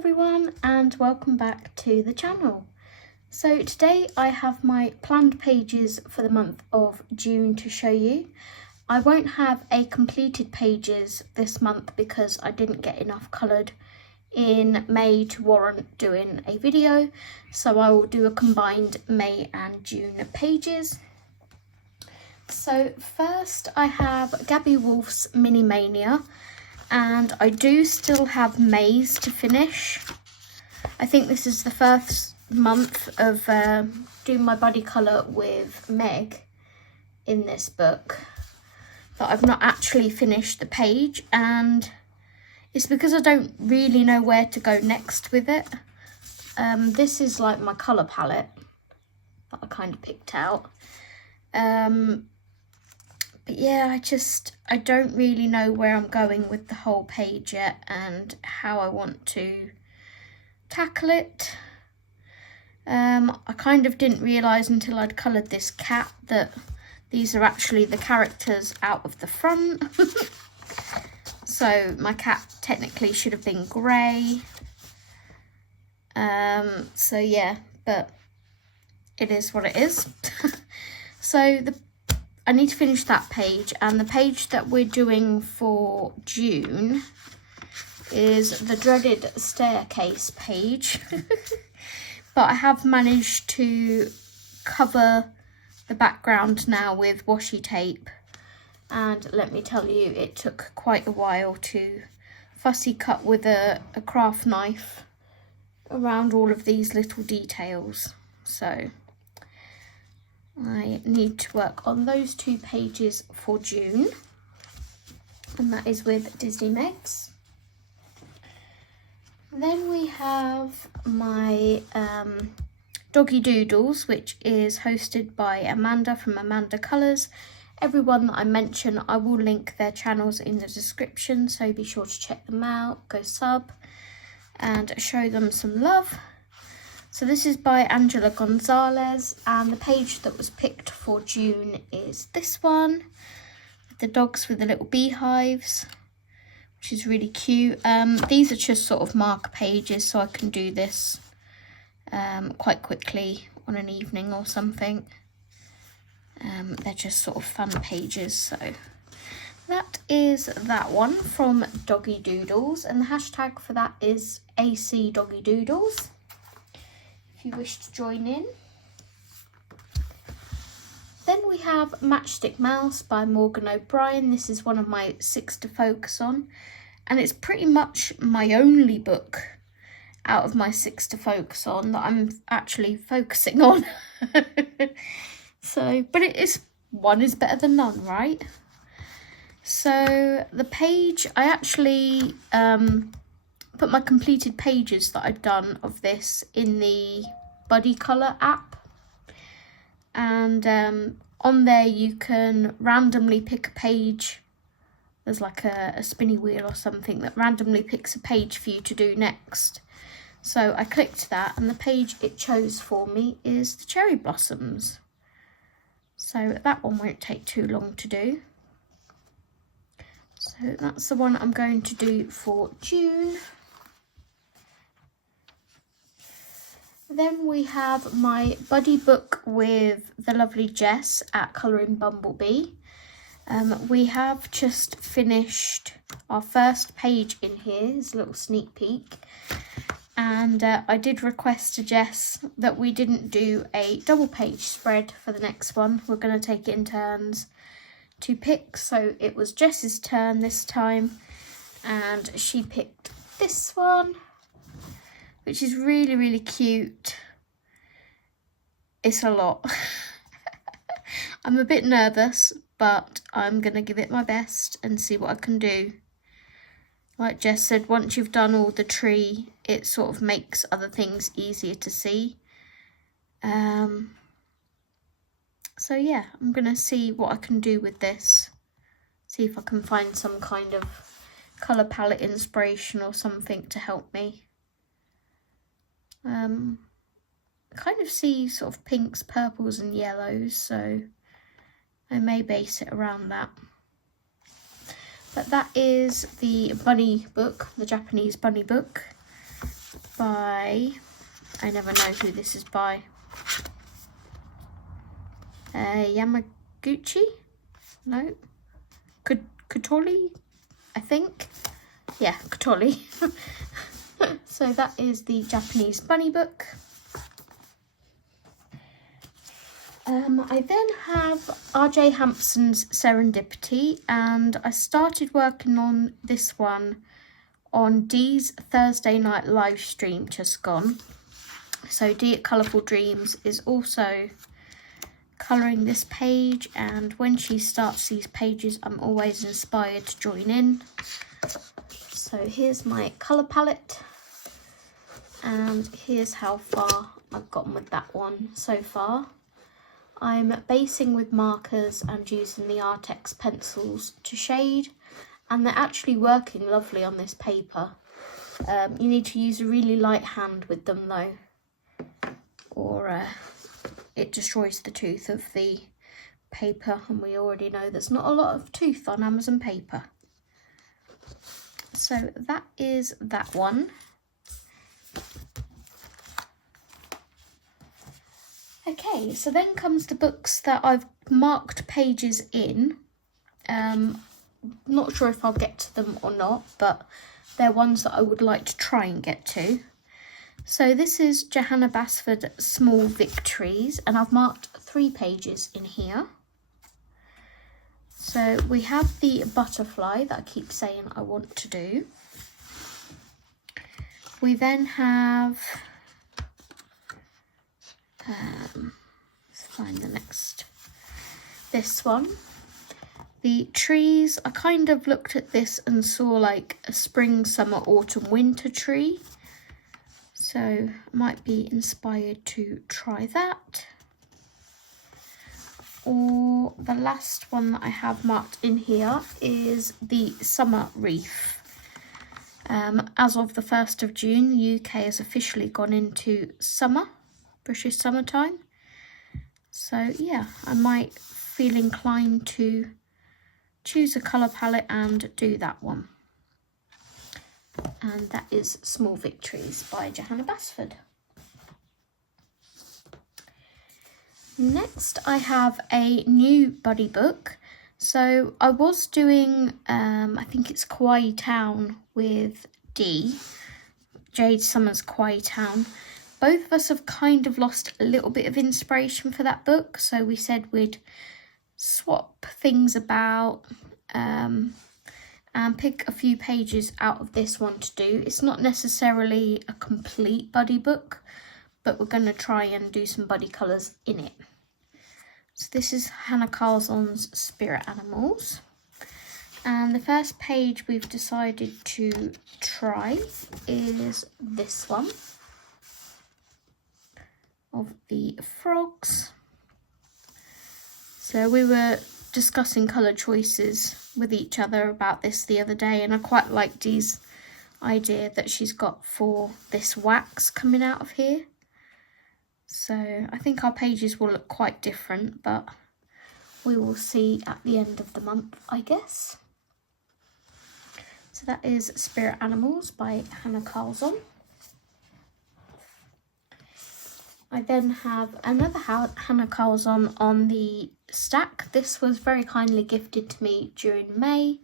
everyone and welcome back to the channel. So today I have my planned pages for the month of June to show you. I won't have a completed pages this month because I didn't get enough coloured in May to warrant doing a video, so I will do a combined May and June pages. So first I have Gabby Wolf's Mini Mania, and I do still have May's to finish. I think this is the first month of doing my body colour with Meg in this book that I've not actually finished the page, and it's because I don't really know where to go next with it. This is like my colour palette that I kind of picked out. But yeah, I don't really know where I'm going with the whole page yet and how I want to tackle it. I kind of didn't realise until I'd coloured this cat that these are actually the characters out of the front. So my cat technically should have been grey. So yeah, but it is what it is. So I need to finish that page, and the page that we're doing for June is the dreaded staircase page. But I have managed to cover the background now with washi tape, and let me tell you, it took quite a while to fussy cut with a craft knife around all of these little details. So I need to work on those two pages for June, and that is with Disney Megs. Then we have my Doggy Doodles, which is hosted by Amanda from Amanda Colours. Everyone that I mention, I will link their channels in the description, so be sure to check them out, go sub and show them some love. So this is by Angela Gonzalez, and the page that was picked for June is this one, the dogs with the little beehives, which is really cute. These are just sort of mark pages, so I can do this quite quickly on an evening or something. They're just sort of fun pages. So that is that one from Doggy Doodles, and the hashtag for that is AC Doggy Doodles, if you wish to join in. Then we have Matchstick Mouse by Morgan O'Brien. This is one of my 6 to focus on, and it's pretty much my only book out of my 6 to focus on that I'm actually focusing on. So, but one is better than none, right? So the page, I actually put my completed pages that I've done of this in the Buddy Colour app, and on there you can randomly pick a page. There's like a spinny wheel or something that randomly picks a page for you to do next. So I clicked that, and the page it chose for me is the Cherry Blossoms. So that one won't take too long to do. So that's the one I'm going to do for June. Then we have my buddy book with the lovely Jess at Colouring Bumblebee. We have just finished our first page in here, here's a little sneak peek. And I did request to Jess that we didn't do a double page spread for the next one. We're going to take it in turns to pick. So it was Jess's turn this time, and she picked this one, which is really, really cute. It's a lot. I'm a bit nervous, but I'm going to give it my best and see what I can do. Like Jess said, once you've done all the tree, it sort of makes other things easier to see. So yeah, I'm going to see what I can do with this. See if I can find some kind of colour palette inspiration or something to help me. I kind of see sort of pinks, purples and yellows, so I may base it around that. But that is the bunny book, the Japanese bunny book. by, I never know who this is by. Yamaguchi? No. Kotori, I think. Yeah, Kotori. So that is the Japanese bunny book. I then have R.J. Hampson's Serendipity, and I started working on this one on Dee's Thursday night live stream just gone. So Dee at Colourful Dreams is also colouring this page, and when she starts these pages I'm always inspired to join in. So here's my colour palette, and here's how far I've gotten with that one so far. I'm basing with markers and using the Artex pencils to shade, and they're actually working lovely on this paper. You need to use a really light hand with them though, or it destroys the tooth of the paper, and we already know there's not a lot of tooth on Amazon paper. So that is that one. Okay, so then comes the books that I've marked pages in. Not sure if I'll get to them or not, but they're ones that I would like to try and get to. So this is Johanna Basford Small Victories, and I've marked 3 pages in here. So we have the butterfly that I keep saying I want to do. We then have, let's find the next, this one. The trees, I kind of looked at this and saw like a spring, summer, autumn, winter tree. So I might be inspired to try that. Or the last one that I have marked in here is the summer wreath. As of the 1st of June, the UK has officially gone into summer, British summertime. So yeah, I might feel inclined to choose a colour palette and do that one. And that is Small Victories by Johanna Basford. Next I have a new buddy book. So I was doing, I think it's Kawaii Town with Dee, Jade Summers Kawaii Town. Both of us have kind of lost a little bit of inspiration for that book, so we said we'd swap things about and pick a few pages out of this one to do. It's not necessarily a complete buddy book, but we're going to try and do some buddy colours in it. So this is Hannah Carlson's Spirit Animals. And the first page we've decided to try is this one of the frogs. So we were discussing colour choices with each other about this the other day, and I quite like Dee's idea that she's got for this wax coming out of here. So I think our pages will look quite different, but we will see at the end of the month, I guess. So that is Spirit Animals by Hannah Carlson. I then have another Hannah Carlson on the stack. This was very kindly gifted to me during May,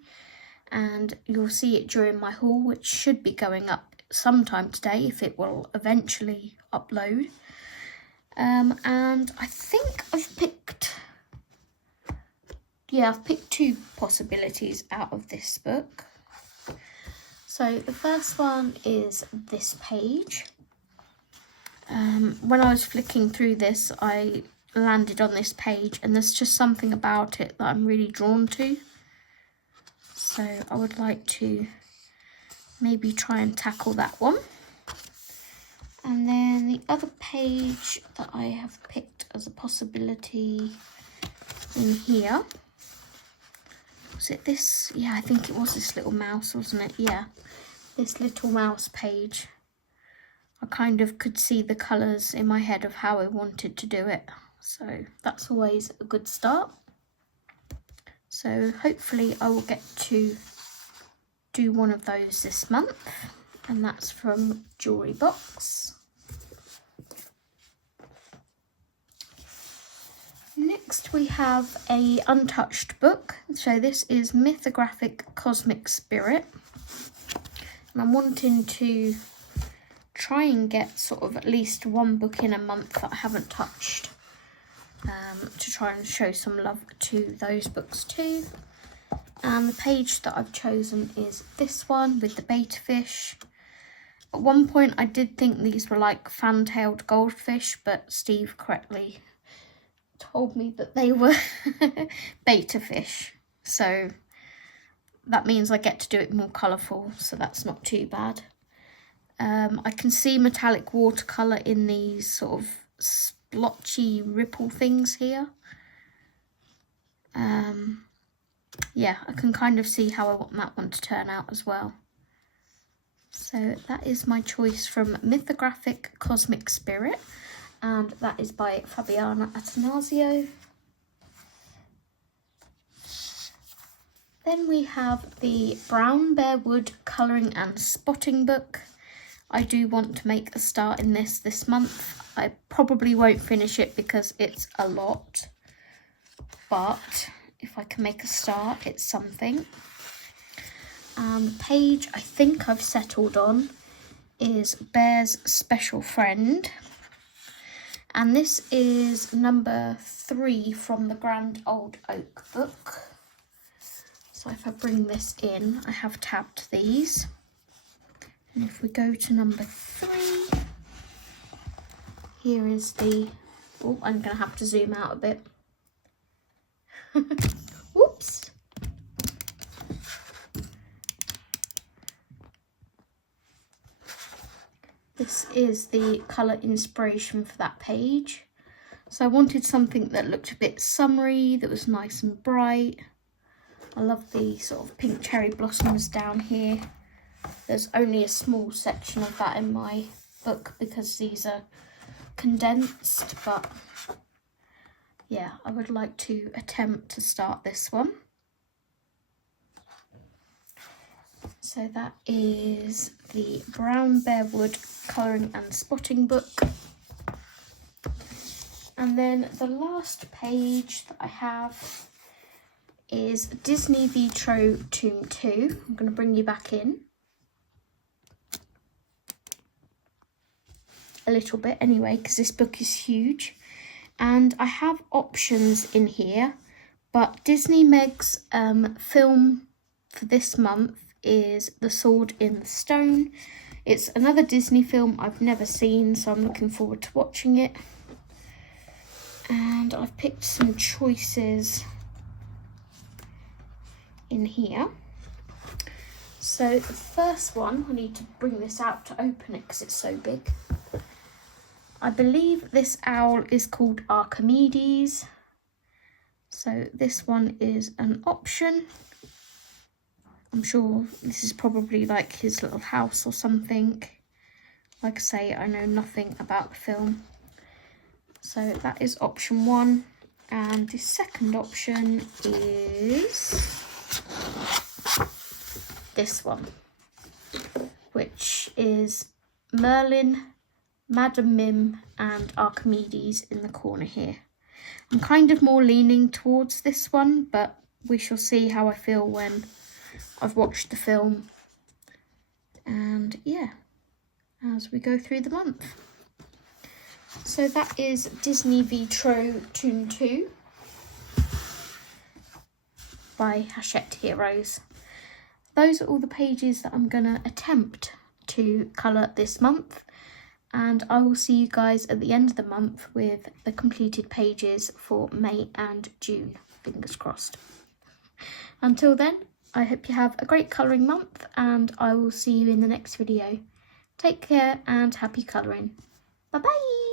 and you'll see it during my haul, which should be going up sometime today if it will eventually upload. And I think I've picked 2 possibilities out of this book. So the first one is this page. When I was flicking through this, I landed on this page, and there's just something about it that I'm really drawn to. So I would like to maybe try and tackle that one. And then the other page that I have picked as a possibility in here, was it this? Yeah, I think it was this little mouse, wasn't it? Yeah, this little mouse page. I kind of could see the colours in my head of how I wanted to do it. So that's always a good start. So hopefully I will get to do one of those this month. and that's from Jewelry Box. Next we have a untouched book. So this is Mythographic Cosmic Spirit. And I'm wanting to try and get sort of at least one book in a month that I haven't touched, to try and show some love to those books too. And the page that I've chosen is this one with the beta fish. At one point I did think these were like fan-tailed goldfish, but Steve correctly told me that they were beta fish. So that means I get to do it more colourful, so that's not too bad. I can see metallic watercolour in these sort of splotchy ripple things here. Yeah, I can kind of see how I want that one to turn out as well. So that is my choice from Mythographic Cosmic Spirit, and that is by Fabiana Attanasio. Then we have the Brown Bear Wood Colouring and Spotting book. I do want to make a start in this month. I probably won't finish it because it's a lot, but if I can make a start, it's something. And the page I think I've settled on is Bear's Special Friend. And this is number 3 from the Grand Old Oak book. So if I bring this in, I have tabbed these. And if we go to number 3, here is the, oh, I'm going to have to zoom out a bit. Whoops. This is the colour inspiration for that page. So I wanted something that looked a bit summery, that was nice and bright. I love the sort of pink cherry blossoms down here. There's only a small section of that in my book because these are condensed, but yeah, I would like to attempt to start this one. So that is the Brown Bear Wood Colouring and Spotting book. And then the last page that I have is Disney Vitro Tomb 2. I'm going to bring you back in a little bit anyway, because this book is huge. And I have options in here, but Disney Meg's film for this month is The Sword in the Stone. It's another Disney film I've never seen, so I'm looking forward to watching it. And I've picked some choices in here. So the first one, I need to bring this out to open it because it's so big. I believe this owl is called Archimedes. So this one is an option. I'm sure this is probably like his little house or something. Like I say, I know nothing about the film. So that is option 1. And the second option is this one, which is Merlin, Madam Mim and Archimedes in the corner here. I'm kind of more leaning towards this one, but we shall see how I feel when I've watched the film. And yeah, as we go through the month. So that is Disney Vitro Tomb 2 by Hachette Heroes. Those are all the pages that I'm going to attempt to colour this month. And I will see you guys at the end of the month with the completed pages for May and June. Fingers crossed. Until then, I hope you have a great colouring month, and I will see you in the next video. Take care and happy colouring. Bye bye!